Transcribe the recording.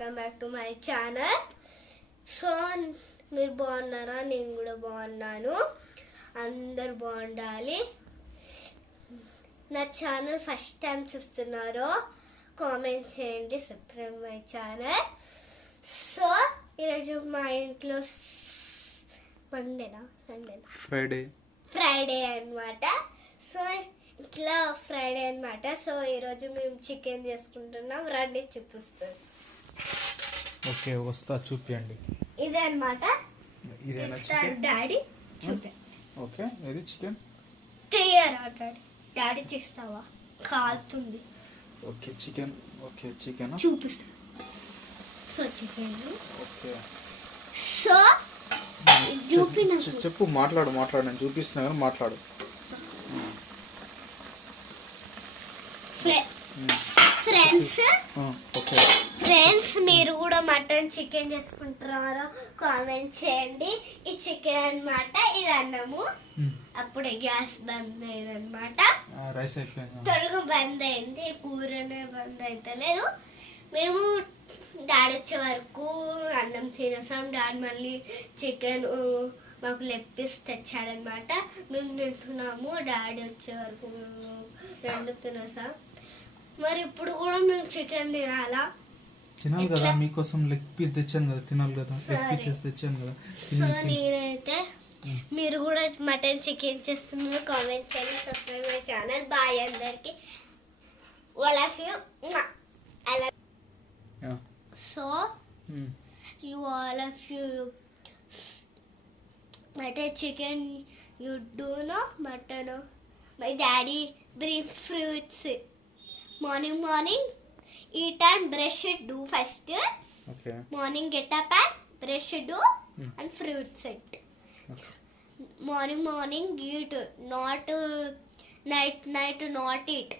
Welcome back to my channel. So మీరు బాగున్నారా? నేను కూడా బాగున్నాను. అందరు బాగుండాలి. నా ఛానల్ ఫస్ట్ టైం చూస్తున్నారో కామెంట్ చేయండి, సబ్స్క్రైబ్ మై ఛానల్. సో ఈరోజు మా ఇంట్లో ఫ్రైడే అన్నమాట. సో ఇట్లా ఫ్రైడే అన్నమాట. సో ఈరోజు మేము చికెన్ చేసుకుంటున్నాం. రండి చూపిస్తాను. ఓకే, వస్తా, చూపియండి. ఇదే అన్నమాట. డాడీ చూపి. ఓకే, ఇది చికెన్ తీయరా డాడీ తీస్తావా? కాలుతుంది. Okay chicken. ఓకే చికెన్ చూపిస్తా. So chicken. ఓకే, సో చూపిన చెప్పు, మాట్లాడు నేను చూపిస్తున్నా కానీ మాట్లాడు. ఫ్రెండ్స్ మీరు కూడా మటన్ చికెన్ చేసుకుంటున్నారో కామెంట్ చేయండి. ఈ చికెన్ అన్నమాట, ఇది అన్నము. అప్పుడే గ్యాస్ బంద్ అయింది అనమాట. రైస్ అయిపోయింది, త్వరగా బంద్ అయింది. కూరనే బంద్ అయితలేదు. మేము డాడీ వచ్చే వరకు అన్నం తినేసాం. డాడీ మళ్ళీ చికెన్ మాకు లెగ్ పీస్ తెచ్చాడనమాట. మేము తింటున్నాము. డాడీ వచ్చే వరకు మేము రెండు తినేసాం. మరి ఇప్పుడు కూడా మేము చికెన్ తినాలి కదా. మీకోసం లెగ్ పీస్ తెచ్చాను కదా, తినాలి కదా. లెగ్ పీసెస్ తెచ్చాను కదా. సో నేనైతే మీరు కూడా మటన్ చికెన్ చేస్తున్నారు కామెంట్ చేయండి, సబ్స్క్రైబ్ మై ఛానల్. బాయ్ అందరికి. Love you. So you all of you mutton chicken you do know mutton. My daddy bring fruits morning eat and brush it do first. Okay, morning get up and brush it do and fruits it. Okay. morning eat, not night not eat.